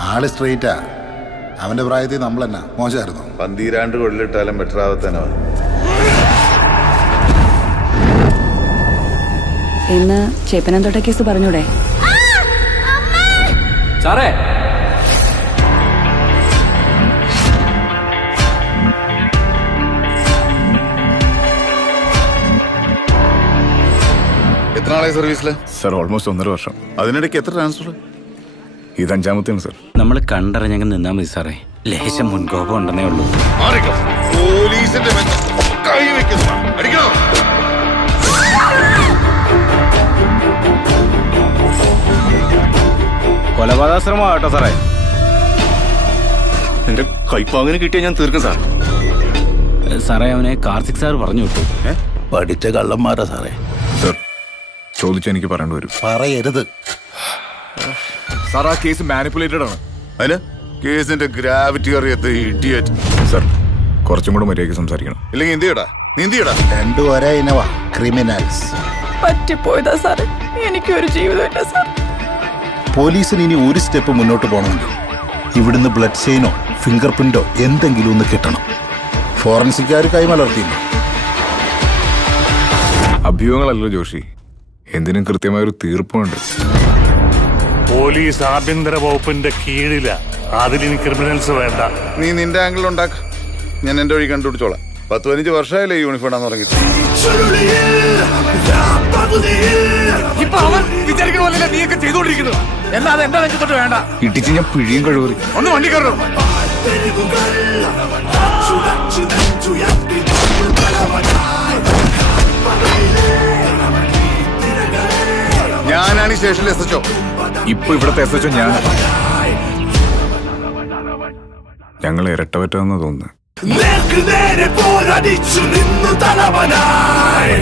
ആള് സ്ട്രെയിറ്റാ. അവന്റെ പ്രായത്തിൽ നമ്മൾ തന്നെ മോശമായിരുന്നു. 12 കൊള്ളിട്ടാലും ബെറ്റർ ആവത്തേനോ. ഇന്ന് ചേപ്പനന്തോട്ട കേസ് പറഞ്ഞൂടെ? സാറേ, എത്ര നാളായി സർവീസില്? സർ ഓൾമോസ്റ്റ് 1.5 വർഷം. അതിനിടയ്ക്ക് എത്ര ട്രാൻസ്ഫർ? ഇത് 5ാമത്തെയാണ് സർ. നമ്മൾ കണ്ടറിഞ്ഞങ്ങ് നിന്നാ മതി സാറേ. ലേശം മുൻകോപം ഉണ്ടെന്നേ ഉള്ളൂ. പോലീസിന്റെ കൈ വെക്കുന്നു. അടിക്കണോ? കൊലപാതകശ്രമം ആട്ടോ സാറേ. എന്റെ കൈപ്പാങ്ങനെ കിട്ടിയാൽ ഞാൻ തീർക്കും സാർ. സാറേ, അവനെ കാർത്തിക് സാർ പറഞ്ഞു വിട്ടു. പഠിച്ച കള്ളന്മാരാ സാറേ. സർ ചോദിച്ചാൽ എനിക്ക് പറയേണ്ടി വരും. പറയരുത് സാർ, ആ കേസ് മാനിപ്പുലേറ്റഡ് ആണ്. അതിന് കേസിന്റെ ഗ്രാവിറ്റി അറിയാത്ത ഇഡിയറ്റ്. സർ കുറച്ചും കൂടെ മര്യാദയ്ക്ക് സംസാരിക്കണം. ഇല്ലെങ്കിൽ എന്ത് ചെയ്യടാ? നീ എന്ത് ചെയ്യടാ? രണ്ടും ഒരേ ഇനവാ, ക്രിമിനൽസ്. പറ്റിപ്പോയതാ സാറേ, എനിക്കൊരു ജീവിതമില്ല സാർ. പോലീസിന് ഇനി ഒരു സ്റ്റെപ്പ് മുന്നോട്ട് പോകണമെങ്കിൽ ഇവിടുന്ന് ബ്ലഡ് ചെയിനോ ഫിംഗർ പ്രിന്റോ എന്തെങ്കിലും ഒന്ന് കിട്ടണം. ഫോറൻസിക്കാർ കൈമലർത്തിയില്ല. അഭ്യൂഹങ്ങളല്ലോ ജോഷി, എന്തിനും കൃത്യമായൊരു തീർപ്പുണ്ട്. പോലീസ് ആഭ്യന്തര വകുപ്പിന്റെ കീഴില. അതിലിനി ക്രിമിനൽസ് വേണ്ട. നീ നിന്റെ ആംഗിൾ ഉണ്ടാക്ക, ഞാൻ എന്റെ വഴി കണ്ടുപിടിച്ചോളാം. 10-15 വർഷമായില്ലേ യൂണിഫോം ഇടാൻ തുടങ്ങി. ഇപ്പൊ അവൻ വിചാരിക്കുന്ന പോലെ നീയൊക്കെ ചെയ്തോണ്ടിരിക്കുന്നത്. എന്നാ എന്റെ നെഞ്ചത്തോട്ട് വേണ്ട. ഇടിച്ച് ഞാൻ പിഴിയും കഴിവറി. ഒന്ന് വണ്ടി കയറും. ഞാനാണ് ഈ സ്റ്റേഷനിൽ SHO. ഇപ്പൊ ഇവിടത്തെ SHO ഞാൻ. ഞങ്ങൾ ഇരട്ടപറ്റാന്ന് തോന്നുന്നു. നേർക്ക് നേരെ പോരടിച്ചു നിന്നു തലവനായി.